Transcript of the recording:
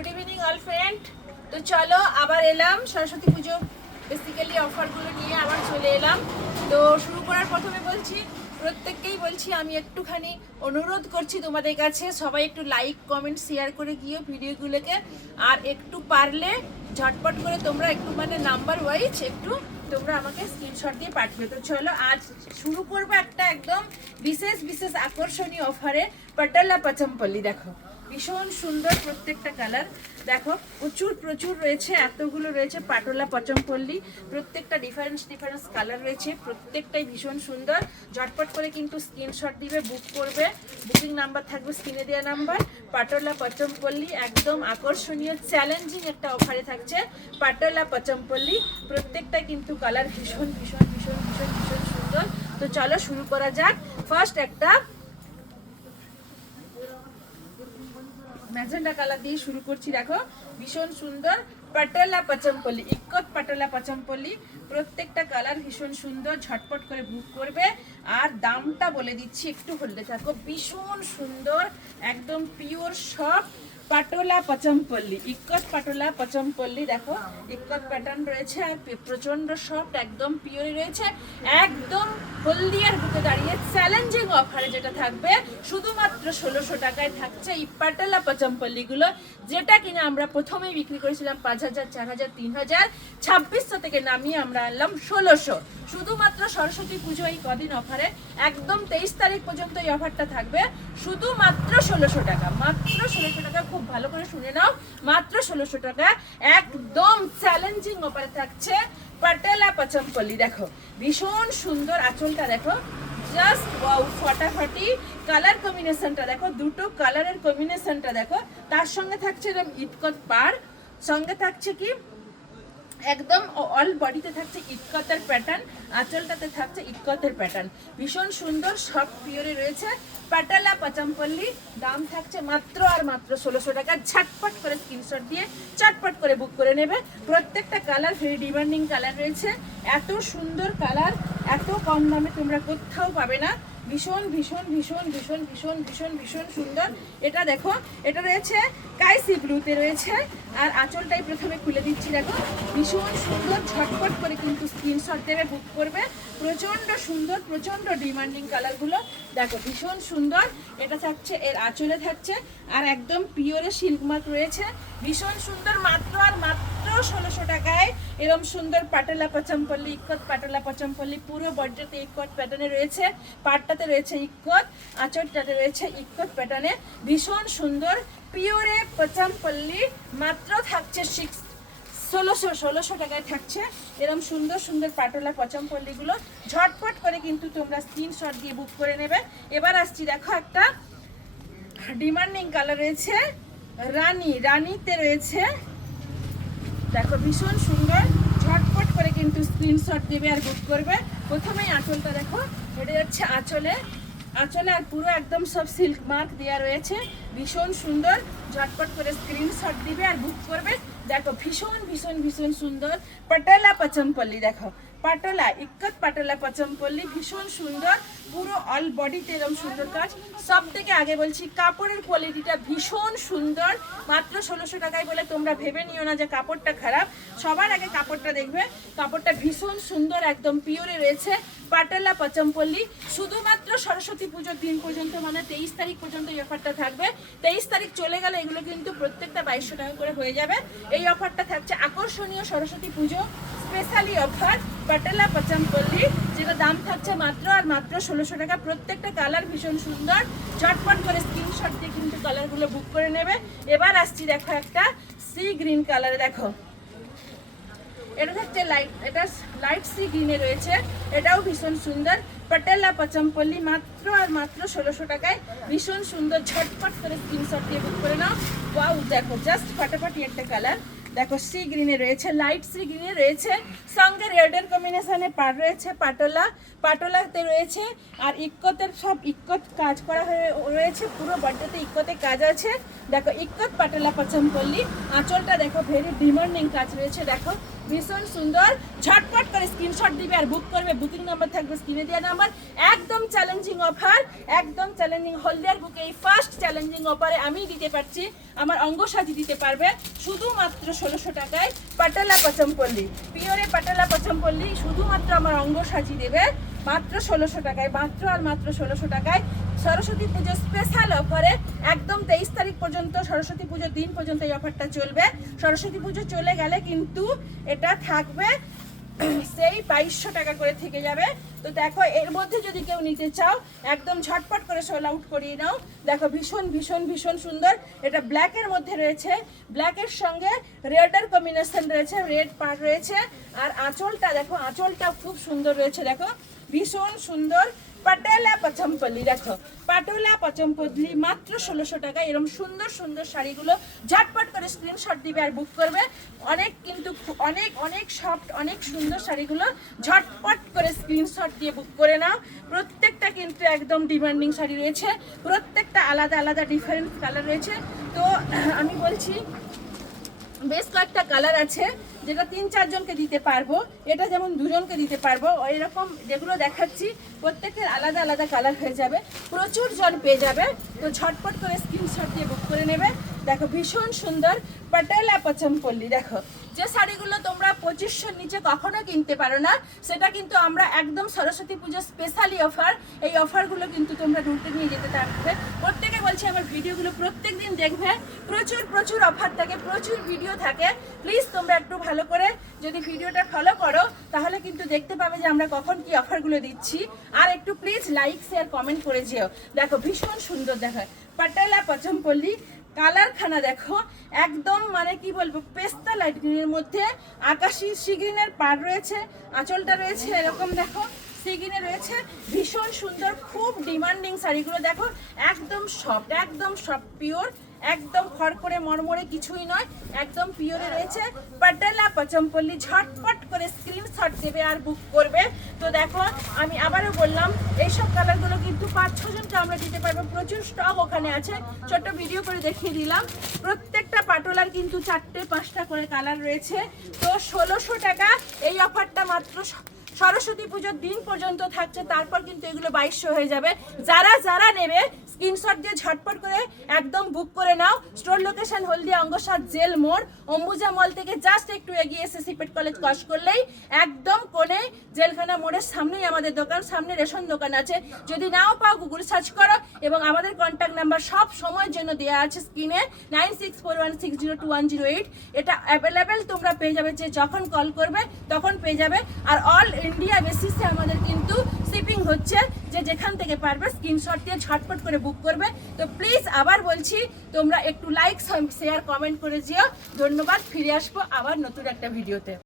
Good evening all friend. তো চলো আবার এলাম সরস্বতী পুজো বেসিক্যালি অফারগুলো নিয়ে আবার চলে এলাম। তো শুরু করার প্রথমে বলছি, প্রত্যেককেই বলছি আমি একটুখানি অনুরোধ করছি তোমাদের কাছে, সবাই একটু লাইক কমেন্ট শেয়ার করে গিয়ে ভিডিওগুলোকে, আর একটু পারলে ঝটপট করে তোমরা একটু নাম্বার ওয়াইজ একটু তোমরা আমাকে স্ক্রিনশট দিয়ে পাঠিয়ে। তো চলো আজ শুরু করবো একটা একদম বিশেষ বিশেষ আকর্ষণীয় অফারে। পাটালা পচমপল্লি দেখো, ভীষণ সুন্দর প্রত্যেকটা কালার দেখো, প্রচুর রয়েছে, এতগুলো রয়েছে পাটোলা পচমপল্লি, প্রত্যেকটা ডিফারেন্স কালার রয়েছে, প্রত্যেকটাই ভীষণ সুন্দর। ঝটপট করে কিন্তু স্ক্রিনশট দিবে, বুক করবে, বুকিং নাম্বার থাকবে স্ক্রিনে দেওয়া নাম্বার। পাটোলা পচমপল্লি একদম আকর্ষণীয় চ্যালেঞ্জিং একটা অফারে থাকছে পাটোলা পচমপল্লি, প্রত্যেকটাই কিন্তু কালার ভীষণ সুন্দর। তো চলো শুরু করা যাক। ফার্স্ট একটা ম্যাজেন্ডা কালার দিয়ে শুরু করছি, দেখো ভীষণ সুন্দর পাটোলা পচমপল্লি, ইক্কত পাটোলা পচমপল্লি, প্রত্যেকটা কালার ভীষণ সুন্দর। ঝটপট করে বুক করবে, আর দামটা বলে দিচ্ছি, একটু হলদে থাকো। ভীষণ সুন্দর একদম পিওর সফট পাটোলা পচমপল্লি, ইক্কত পাটোলা পচমপল্লি, দেখো ইক্কত প্যাটার্ন রয়েছে, আর প্রচন্ড সফট একদম পিওরই রয়েছে। একদম হলদিয়ার বুকে দাঁড়িয়ে চ্যালেঞ্জিং অফারে যেটা থাকবে শুধুমাত্র 1600 টাকায় থাকছে এই পাটোলা পচমপল্লিগুলো, যেটা কিনা আমরা প্রথমেই বিক্রি করেছিলাম 5000, 4000, 3000, 2600 থেকে নামিয়ে আমরা আনলাম 1600। শুধুমাত্র সরস্বতী পুজো এই কদিন অফারে, একদম 23 তারিখ পর্যন্ত এই অফারটা থাকবে, শুধুমাত্র 1600 টাকা, মাত্র 1600 টাকা। খুব ভালো করে শুনে নাও, মাত্র 1600 টাকা একদম চ্যালেঞ্জিং অফারে থাকছে পাটোলা পচমপল্লি। দেখো ভীষণ সুন্দর আঁচলটা, দেখো জাস্ট ওয়াও, ফাটাফাটি কালার কম্বিনেশনটা দেখো, দুটো কালারের কম্বিনেশনটা দেখো। তার সঙ্গে থাকছে এরকম ইটকট পার, সঙ্গে থাকছে কি একদম অল বডিতে থাকছে ইটকতের প্যাটার্ন, আঁচলটাতে থাকছে ইটকতের প্যাটার্ন, ভীষণ সুন্দর সফট পিওরে রয়েছে পাটোলা পচমপল্লি। দাম থাকছে মাত্র আর মাত্র 1600 টাকা। ঝটপট করে স্ক্রিনশট দিয়ে চটপট করে বুক করে নেবে। প্রত্যেকটা কালার ভেরি ডিমান্ডিং কালার রয়েছে, এত সুন্দর কালার এত কম দামে তোমরা কোথাও পাবে না। ভীষণ সুন্দর। এটা দেখো, এটা রয়েছে কাইসি ব্লুতে রয়েছে, আর আঁচলটাই প্রথমে খুলে দিচ্ছি, দেখো ভীষণ সুন্দর। ঝটপট করে কিন্তু স্ক্রিনশট দেবে, বুক করবে। প্রচন্ড সুন্দর, প্রচন্ড ডিমান্ডিং কালারগুলো দেখো, ভীষণ সুন্দর। এটা থাকছে এর আঁচলে থাকছে, আর একদম পিওরে সিল্ক মার্ক রয়েছে, ভীষণ সুন্দর। মাত্র আর মাত্র 1600 টাকায় এরকম সুন্দর পাটোলা পচমপল্লি, ইক্কত পাটোলা পচমপল্লি, পুরো বডিতে ইক্কত প্যাটার্নে রয়েছে, পাটটাতে রয়েছে ইক্কত, আঁচলটাতে রয়েছে ইক্কত প্যাটার্নে, ভীষণ সুন্দর পিওরে পচমপল্লি। মাত্র থাকছে 1600 টাকায় থাকছে এরকম সুন্দর পাটোলা পচমপল্লিগুলো। ঝটপট করে কিন্তু তোমরা স্ক্রিনশট দিয়ে বুক করে নেবে। এবার আসছি, দেখো একটা ডিমান্ডিং কালার রয়েছে রানীতে রয়েছে, দেখো ভীষণ সুন্দর। ঝটপট করে কিন্তু স্ক্রিনশট দেবে আর বুক করবে। প্রথমেই আঁচলটা দেখো, এটা যাচ্ছে আঁচলে, আর পুরো একদম সব সিল্ক মার্ক দেওয়া রয়েছে, ভীষণ সুন্দর। ঝটপট করে স্ক্রিনশট দিবে আর বুক করবে। দেখো ভীষণ সুন্দর পাটোলা পচমপল্লি, দেখো পাটোলা ইক্কত পাটোলা পচমপল্লি, ভীষণ সুন্দর। পুরো অল বডিতে এরকম সুন্দর কাজ। সব থেকে আগে বলছি, কাপড়ের কোয়ালিটিটা ভীষণ সুন্দর। মাত্র 1600 টাকায় বলে তোমরা ভেবে নিও না যে কাপড়টা খারাপ, সবার আগে কাপড়টা দেখবে। কাপড়টা ভীষণ সুন্দর, একদম পিওরে রয়েছে পাটোলা পচমপল্লি। শুধুমাত্র সরস্বতী পুজোর দিন পর্যন্ত, 23 তারিখ পর্যন্ত এই অফারটা থাকবে। 23 তারিখ চলে গেলে এগুলো কিন্তু প্রত্যেকটা 2200 টাকা করে হয়ে যাবে। এই অফারটা থাকছে আকর্ষণীয় সরস্বতী পুজো স্পেশালি অফার পাটোলা পচমপল্লি, যেটা দাম থাকছে মাত্র আর মাত্র 1600 টাকা। প্রত্যেকটা কালার ভীষণ সুন্দর। ঝটপট করে স্ক্রিনশট দিয়ে কিন্তু কালারগুলো বুক করে নেবে। এবার আসছি, দেখো একটা সি গ্রিন কালারে, দেখো এটা হচ্ছে লাইট সি গ্রিনে রয়েছে, এটাও ভীষণ সুন্দর পাটোলা পচমপল্লি। মাত্র আর মাত্র 1600 টাকায় ভীষণ সুন্দর। ঝটপট করে স্ক্রিনশট দিয়ে বুক করে নাও। ওয়াও, দেখো জাস্ট ফাটাফাটি একটা কালার, দেখো সি গ্রিনে রয়েছে, লাইট সি গ্রিনে রয়েছে, সঙ্গে রেডের কম্বিনেশনে পার রয়েছে পাটোলাতে রয়েছে, আর ইক্কতের সব ইক্কত কাজ করা হয়ে রয়েছে, পুরো বডিতে ইক্কতে কাজ আছে। দেখো ইক্কত পাটোলা পচমপল্লি, আঁচলটা দেখো ভেরি ডিমান্ডিং কাজ রয়েছে, দেখো ভীষণ সুন্দর। ঝটপট করে স্ক্রিনশট দিবে আর বুক করবে। বুকিং নাম্বার থাকবে স্ক্রিনে দেওয়া নাম্বার। একদম চ্যালেঞ্জিং অফার, একদম চ্যালেঞ্জিং। হলদিয়ার বুকে এই ফার্স্ট চ্যালেঞ্জিং অফারে আমি দিতে পারছি, আমার অঙ্গ সাজি দিতে পারবে শুধুমাত্র 1600 টাকায় পাটালা পচমপল্লী, পিওরে পাটালা পচমপল্লী শুধুমাত্র আমার অঙ্গ সাজি দেবে মাত্র 1600 টাকায়, মাত্র আর মাত্র 1600 টাকায়। সরস্বতী পুজো স্পেশাল অফারে একদম 23 তারিখ পর্যন্ত, সরস্বতী পুজোর দিন পর্যন্ত এই অফারটা চলবে। সরস্বতী পুজো চলে গেলে কিন্তু এটা থাকবে সেই 2200 টাকা করে থেকে যাবে। তো দেখো এর মধ্যে যদি কেউ নিতে চাও একদম ঝটপট করে সোল আউট করিয়ে নাও। দেখো ভীষণ ভীষণ ভীষণ সুন্দর। এটা ব্ল্যাকের মধ্যে রয়েছে, ব্ল্যাকের সঙ্গে রেডের কম্বিনেশন রয়েছে, রেড পার্ট রয়েছে। আর আঁচলটা দেখো, আঁচলটা খুব সুন্দর রয়েছে, দেখো ভীষণ সুন্দর। পাটালা পচমপল্লী, দেখো পাটোলা পচমপল্লী মাত্র 1600 টাকা। এরকম সুন্দর সুন্দর শাড়িগুলো ঝটপট করে স্ক্রিনশট দিবে আর বুক করবে। অনেক কিন্তু অনেক অনেক সফট, অনেক সুন্দর শাড়িগুলো ঝটপট করে স্ক্রিনশট দিয়ে বুক করে নাও। প্রত্যেকটা কিন্তু একদম ডিমান্ডিং শাড়ি রয়েছে, প্রত্যেকটা আলাদা আলাদা ডিফারেন্ট কালার রয়েছে। তো আমি বলছি বেশ কয়েকটা কালার আছে যেটা 3-4 জনকে দিতে পারবো, এটা যেমন 2 জনকে দিতে পারবো। এরকম যেগুলো দেখাচ্ছি প্রত্যেকের আলাদা আলাদা কালার হয়ে যাবে, প্রচুর জন পেয়ে যাবে। তো ঝটপট করে স্ক্রিনশট দিয়ে বুক করে নেবে। দেখো ভীষণ সুন্দর পাটালা পচমপল্লী। দেখো যে শাড়িগুলো তোমরা 2500 নিচে কখনো কিনতে পারো না, সেটা কিন্তু আমরা একদম সরস্বতী পুজো স্পেশালি অফার, এই অফারগুলো কিন্তু তোমরা রুটে নিয়ে যেতে পারবে। প্রত্যেকে বলছি আমার ভিডিওগুলো প্রত্যেক দিন দেখবে, প্রচুর প্রচুর অফার থাকে, প্রচুর ভিডিও থাকে। প্লিজ তোমরা একটু ভালো করে যদি ভিডিওটা ফলো করো তাহলে কিন্তু দেখতে পাবে যে আমরা কখন কি অফারগুলো দিচ্ছি। আর একটু প্লিজ লাইক শেয়ার কমেন্ট করে যেও। দেখো ভীষণ সুন্দর, দেখো পাটালা পচমপল্লী। কালারখানা দেখো একদম মানে কি বলবো, পেস্তা লাইট গ্রিনের মধ্যে আকাশি সি গ্রিনের পাড় রয়েছে, আঁচলটা রয়েছে এরকম দেখো সি গ্রিনে রয়েছে। ভীষণ সুন্দর, খুব ডিমান্ডিং শাড়িগুলো দেখো একদম সফট, একদম সফট পিওর, একদম খড়খড়ে মরমরে কিছুই নয়, একদম পিওরে রয়েছে পাটালা পচমপল্লী। ঝটপট করে স্ক্রিনশট দেবে আর বুক করবে। তো দেখো আমি আবারও বললাম এইসব কালারগুলো কিন্তু 5-6 জনকে আমরা দিতে পারবো, প্রচুর স্টক ওখানে আছে। ছোট্ট ভিডিও করে দেখিয়ে দিলাম। প্রত্যেকটা পাটোলার কিন্তু 4-5টা করে কালার রয়েছে। তো 1600 টাকা এই অফারটা মাত্র সরস্বতী পুজোর দিন পর্যন্ত থাকছে, তারপর কিন্তু এগুলো 2200 হয়ে যাবে। যারা যারা নেবে স্ক্রিনশট দিয়ে ঝটপট করে একদম বুক করে নাও। স্টোর লোকেশন হলদিয়া অঙ্গসাদ জেল মোড়, অম্বুজা মল থেকে জাস্ট একটু এগিয়ে এসে সিপেট কলেজ ক্রস করলেই একদম কোণে জেলখানা মোড়ের সামনেই আমাদের দোকান, সামনে রেশন দোকান আছে। যদি নাও পাও গুগল সার্চ করো এবং আমাদের কন্ট্যাক্ট নাম্বার সব সময়ের জন্য দেওয়া আছে স্ক্রিনে 9641602108। এটা অ্যাভেলেবেল তোমরা পেয়ে যাবে, যে যখন কল করবে তখন পেয়ে যাবে। আর অল ইন্ডিয়া বেসিসে আমাদের কিন্তু শিপিং হচ্ছে, যে যেখান থেকে পারবে স্ক্রিনশট দিয়ে ঝটপট করে বুক করবে। তো প্লিজ আবার বলছি তোমরা একটু লাইক শেয়ার কমেন্ট করে যেও। ধন্যবাদ, ফিরে আসবো আবার নতুন একটা ভিডিওতে।